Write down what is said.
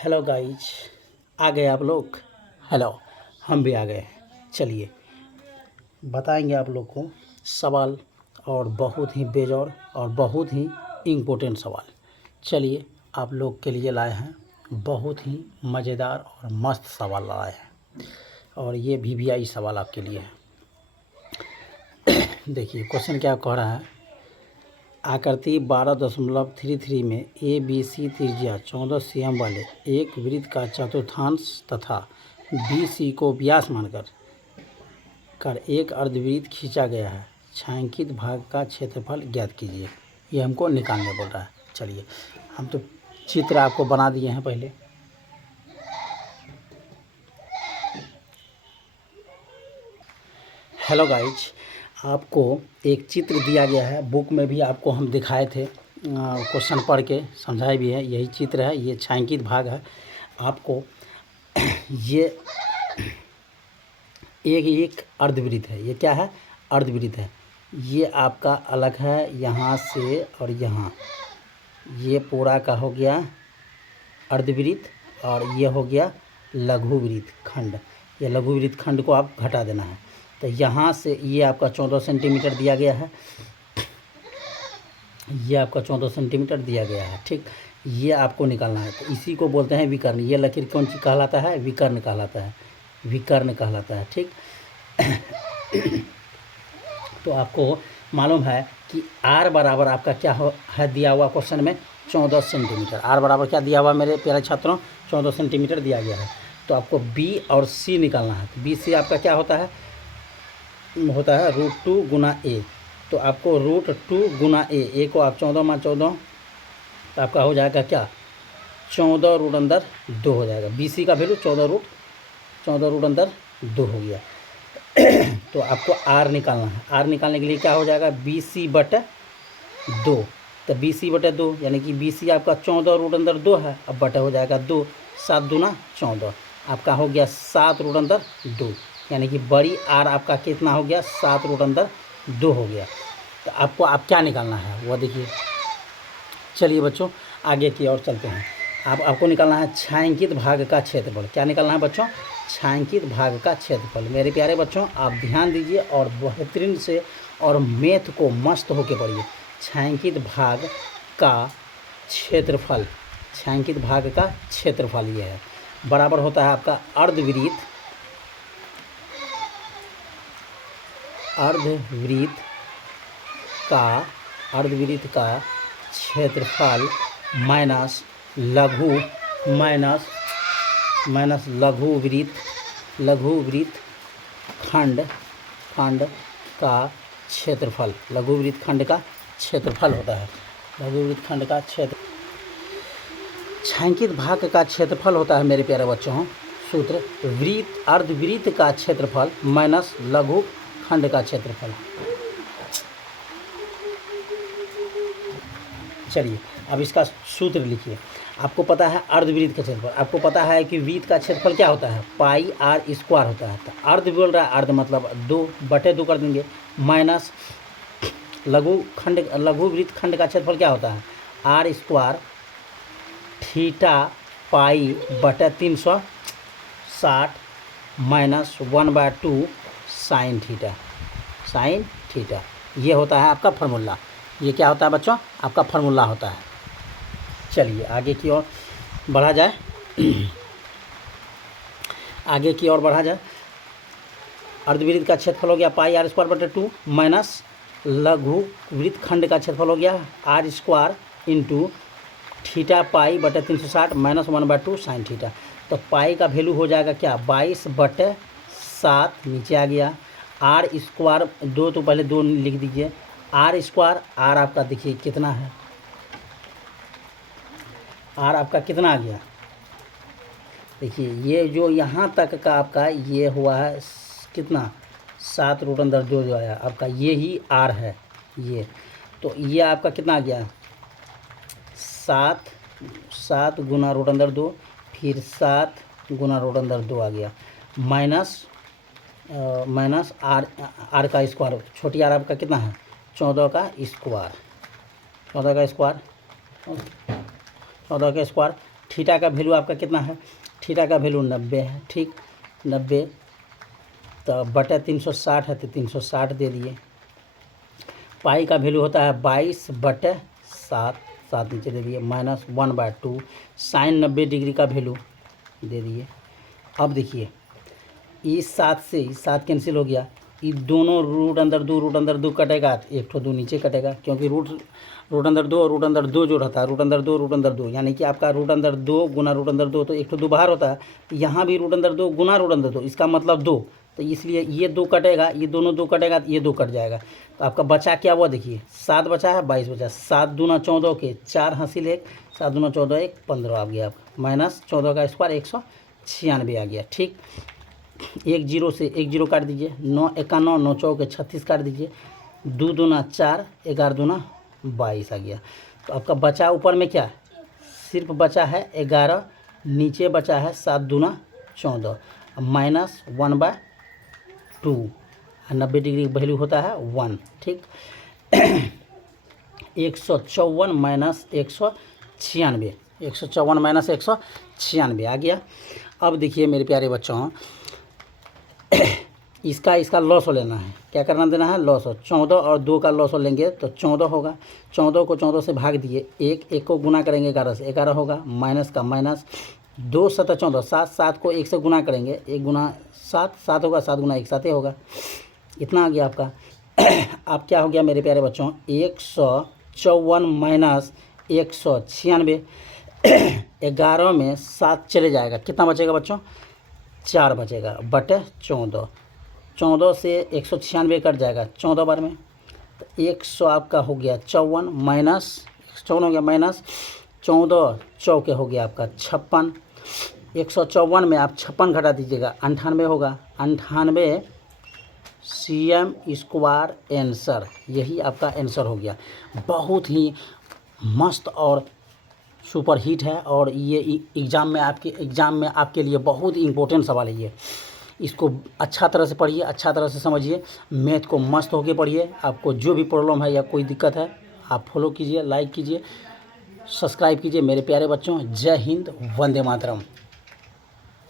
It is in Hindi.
हेलो गाइज, आ गए आप लोग। हेलो, हम भी आ गए। चलिए बताएंगे आप लोग को सवाल, और बहुत ही बेजोड़ और बहुत ही इम्पोर्टेंट सवाल। चलिए आप लोग के लिए लाए हैं बहुत ही मज़ेदार और मस्त सवाल लाए हैं, और ये वीवीआई सवाल आपके लिए है। देखिए क्वेश्चन क्या कह रहा है। आकृति 12.33 में ABC त्रिज्या 14 cm वाले एक वृत्त का चतुर्थांश तथा BC को व्यास मानकर एक अर्धवृत्त खींचा गया है। छायांकित भाग का क्षेत्रफल ज्ञात कीजिए। ये हमको निकालने बोल रहा है। चलिए हम तो चित्र आपको बना दिए हैं पहले। हेलो गाइज, आपको एक चित्र दिया गया है, बुक में भी आपको हम दिखाए थे, क्वेश्चन पढ़ के समझाए भी है। यही चित्र है, ये छायांकित भाग है। आपको ये एक अर्धवृत्त है। ये क्या है? अर्धवृत्त है। ये आपका अलग है यहाँ से, और यहाँ ये पूरा का हो गया अर्धवृत्त, और ये हो गया लघु वृत्त खंड। ये लघु वृत्त खंड को आप घटा देना है। तो यहाँ से ये आपका 14 सेंटीमीटर दिया गया है। ये आपका 14 सेंटीमीटर दिया गया है। ठीक, ये आपको निकालना है। तो इसी को बोलते हैं विकर्ण। ये लकीर कौन सी कहलाता है? विकर्ण कहलाता है। विकर्ण कहलाता है। ठीक तो आपको मालूम है कि आर बराबर आपका क्या है दिया हुआ क्वेश्चन में? 14 सेंटीमीटर। आर बराबर क्या दिया हुआ मेरे प्यारे छात्रों? 14 सेंटीमीटर दिया गया है। तो आपको बी और सी निकालना है। तो बी सी आपका क्या होता है? √2 गुना ए। तो आपको √2 गुना ए को आप 14 × 14, तो आपका हो जाएगा क्या? 14√2 हो जाएगा। बी सी का वैल्यू 14√2 हो गया। तो आपको आर निकालना है। आर निकालने के लिए क्या हो जाएगा? BC/2। तो BC/2 यानी कि BC आपका 14√2 है। अब बटा हो जाएगा 2, 7 दूना 14, आपका हो गया 7√2। यानी कि बड़ी आर आपका कितना हो गया? 7√2 हो गया। तो आपको आप क्या निकालना है वो देखिए। चलिए बच्चों आगे की ओर चलते हैं। आपको निकालना है छायांकित भाग का क्षेत्रफल। क्या निकालना है बच्चों? छायांकित भाग का क्षेत्रफल। मेरे प्यारे बच्चों आप ध्यान दीजिए और बेहतरीन से और मैथ को मस्त होके पढ़िए। छायांकित भाग का क्षेत्रफल, छायांकित भाग का क्षेत्रफल ये है, बराबर होता है आपका अर्धवृत्त का क्षेत्रफल माइनस लघु वृत्त खंड का क्षेत्रफल। लघु वृत्त खंड का क्षेत्रफल होता है। लघु वृत्त खंड का क्षेत्र छायांकित भाग का क्षेत्रफल होता है मेरे प्यारे बच्चों। सूत्र अर्धवृत्त का क्षेत्रफल माइनस लघु खंड का क्षेत्रफल। चलिए अब इसका सूत्र लिखिए। आपको पता है अर्धवृत्त का क्षेत्रफल, आपको पता है कि वृत्त का क्षेत्रफल क्या होता है? πr² होता है। तो अर्ध बोल रहा है, अर्ध मतलब 2/2 कर देंगे, माइनस लघु वृत्त खंड का क्षेत्रफल क्या होता है? r² θ π/360 minus 1/2 sine theta. ये होता है आपका फार्मूला। ये क्या होता है बच्चों? आपका फार्मूला होता है। चलिए आगे की ओर बढ़ा जाए। अर्धवृत्त का क्षेत्रफल हो गया πr² माइनस लघु वृत्त खंड का क्षेत्रफल हो गया r² θ π/360 माइनस 1/2 साइन थीटा। तो पाई का वैल्यू हो जाएगा क्या? 22/7 नीचे आ गया। r², 2 तो पहले 2 लिख दीजिए। r², r आपका देखिए कितना है? r आपका कितना आ गया? देखिए ये जो यहाँ तक का आपका ये हुआ है कितना? 7√2 जो आया आपका, ये ही r है ये। तो ये आपका कितना आ गया? 7 गुना √2, फिर 7 गुना √2 आ गया, माइनस आर का स्क्वायर। छोटी आर आपका कितना है? 14 का स्क्वायर। थीटा का वैल्यू आपका कितना है, थीटा का वैल्यू 90 है, ठीक 90, तो बटा 360 है तो 360 दे दिए। पाई का वैल्यू होता है 22/7, 7 नीचे दे दिए, -1/2, साइन 90 डिग्री का वैल्यू दे दिए। अब देखिए इस 7 से इस 7 कैंसिल हो गया, ये दोनों रूट अंदर 2 कटेगा तो एक ठो 2 नीचे कटेगा, क्योंकि रूट अंदर 2 और रूट अंदर 2 जो रहता है, रूट अंदर 2 यानी कि आपका रूट अंदर 2 गुना रूट अंदर 2, तो एक ठो 2 बाहर होता है, तो यहाँ भी रूट अंदर 2 गुना रूट अंदर 2, इसका मतलब 2, तो इसलिए ये 2 कटेगा, ये दोनों 2 कटेगा तो ये 2 कट जाएगा। तो आपका बचा क्या हुआ, देखिए 7 बचा है, 22 बचा, 7 दूना 14 के 4 हासिल 1, 7 दूना 14 1 15 आ गया आपका, -14 का स्क्वायर 196 आ गया, ठीक। 1 0 से 1 0 काट दीजिए, 9 51 9 चौके 36 काट दीजिए, 2 दूना 4, 11 दूना 22 आ गया। तो आपका बचा ऊपर में क्या, सिर्फ बचा है 11, नीचे बचा है 7 दूना 14, -1/2, 90 डिग्री का वैल्यू होता है 1, ठीक। 154 माइनस 196, 154 माइनस 196 आ गया। अब देखिए मेरे प्यारे बच्चों, इसका लॉस हो लेना है, क्या करना देना है, लॉस हो। 14 और 2 का लॉस हो लेंगे तो 14 होगा, 14 को 14 से भाग दिए, एक को गुना करेंगे 11 से, 11 होगा, माइनस का माइनस, 2 7 14, 7 को 1 से गुना करेंगे, 1 गुना 7 7 होगा, 7 गुना 1 7 ही होगा, इतना आ गया आपका। अब क्या हो गया मेरे प्यारे बच्चों, 154 माइनस 196, 11 में 7 चले जाएगा, कितना बचेगा बच्चों, 4 बचेगा, बटे 14, 14 से 196 कट जाएगा 14 बार में, तो 100 आपका हो गया 54, माइनस 54 हो गया, माइनस 14 चौके हो गया आपका 56, 154 में आप 56 घटा दीजिएगा, 98 होगा, 98 cm स्क्वायर आंसर, यही आपका आंसर हो गया। बहुत ही मस्त और सुपर हिट है, और ये एग्ज़ाम में आपके लिए बहुत ही इम्पोर्टेंट सवाल है ये। इसको अच्छा तरह से पढ़िए, अच्छा तरह से समझिए, मैथ को मस्त होके पढ़िए। आपको जो भी प्रॉब्लम है या कोई दिक्कत है आप फॉलो कीजिए, लाइक कीजिए, सब्सक्राइब कीजिए मेरे प्यारे बच्चों। जय हिंद, वंदे मातरम।